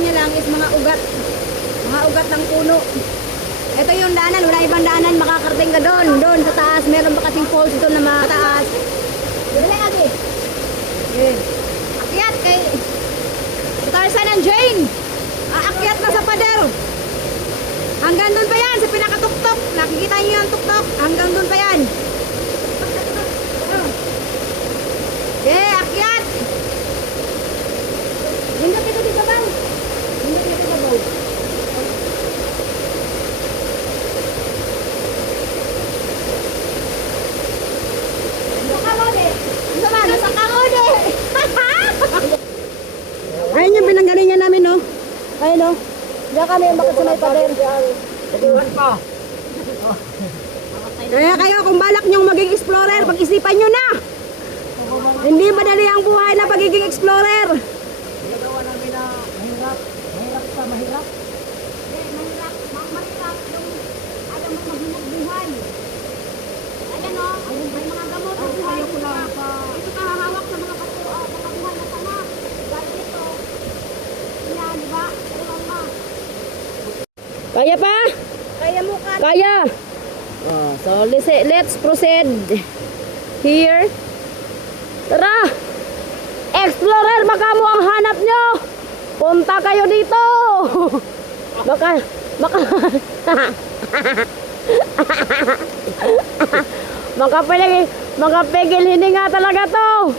niya lang is mga ugat. Mga ugat ng puno. Ito yung daanan, wala ibang daanan, makakarating ka doon. Doon sa taas, meron pa kasing falls doon na mataas. Dali ate. Akyat kay Tarzan and Jane. Aakyat na sa pader. Hanggang doon pa yan, sa pinakatuktok. Nakikita niyo yung tuktok. Hanggang doon pa yan. Akyat. Hindi ito di babaw. Hindi ito babaw. Sa kamode. Ayun yung pinanggalingan namin, no? Ayun, no? Diyan kami bakit sa may pader. Kaya kayo, kung balak nyong maging explorer, pag-isipan nyo na. Hindi madali ang buhay na pagiging explorer. Ginagawa namin na mahirap. Mahirap sa mahirap. Mahirap. Mahirap yung alam mo maghinag buhay. Ayan, no? May mga gamot sa buhay. Ito ka hahawak sa mga patubuhan na sana. Dahil ito, yan, di ba? Kaya pa? Kaya mo ka? Kaya. So let's proceed here. Tara! Explorer, baka mo ang hanap nyo. Punta kayo dito. Baka makapigil hininga talaga to.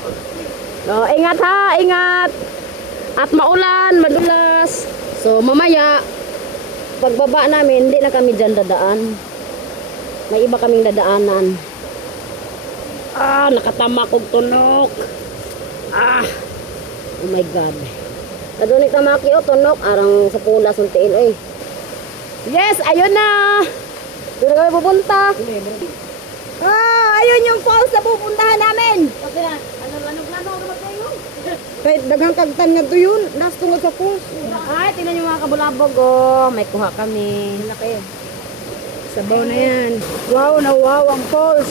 So, ingat ha, ingat. At maulan, madulas. So mamaya pagbaba namin, hindi na kami dyan dadaan. May iba kaming dadaanan. Nakatama kong tunok. Oh my God. Nadunik na maki o tunok. Arang sa pula suntiin eh. Yes, ayun na. Doon na kami pupunta. Ayun yung falls na pupuntahan namin. Kahit daghang kagtan nga to yun. Nas tungod sa falls. Ay, tingnan yung mga kabulabog oh. May kuha kami. Laki. Sabaw na yan. Wow na wow ang falls.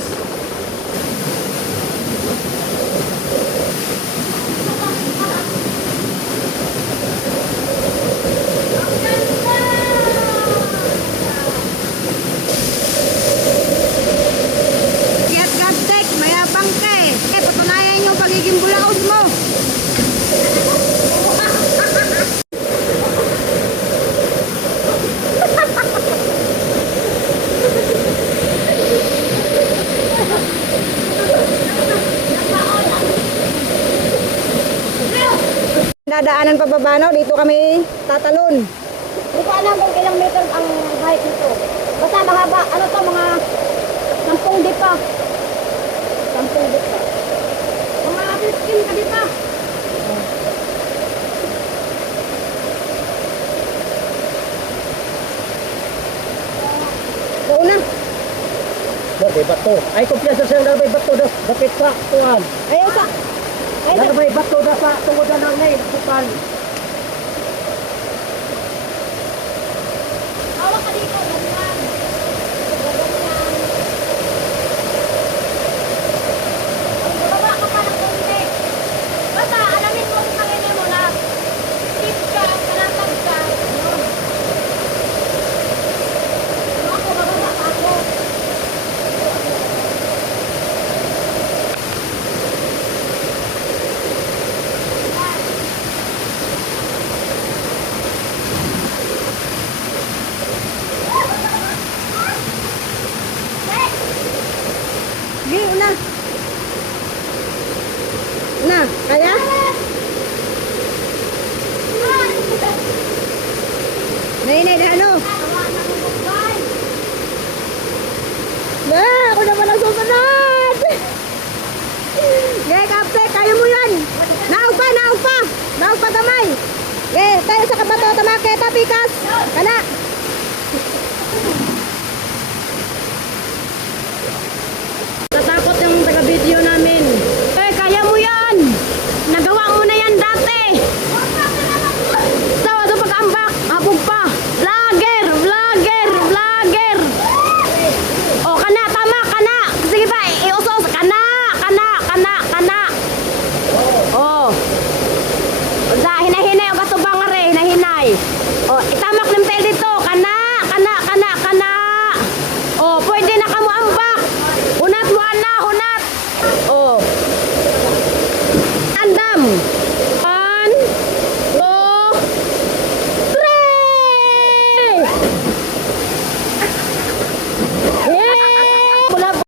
Kiat Gabtek, mayabang ka eh. Patunayan yung pagiging bulaos mo. Dadaanan pababa, no? Dito kami tatalon. Hindi ko alam kung ilang meter ang height nito. Basta mahaba. Ano to, mga 10 dipa. 10 dipa. Mga 15 ka dipa. Oo na. May bato. Ay, kumpiyansa siyang may bato. Dapit sa tuwan. Ayaw sa. May bato na sa tungod na ng ngayon. Bukan. Hawak ka dito. Ganyan. Bababa ka pa ng konti. Basta alamin mo kung kanginin mo na. Tip ka, kanatag ka. Ako, bababa pa ako. Sige, una. Na, kaya? Nainay, ano? Na, ako naman ang susunod. Okay, Kaptek, kaya mo yan. Naog pa. Naog pa gamay. Okay, tayo sa kabato, tamake, tapikas. Kana.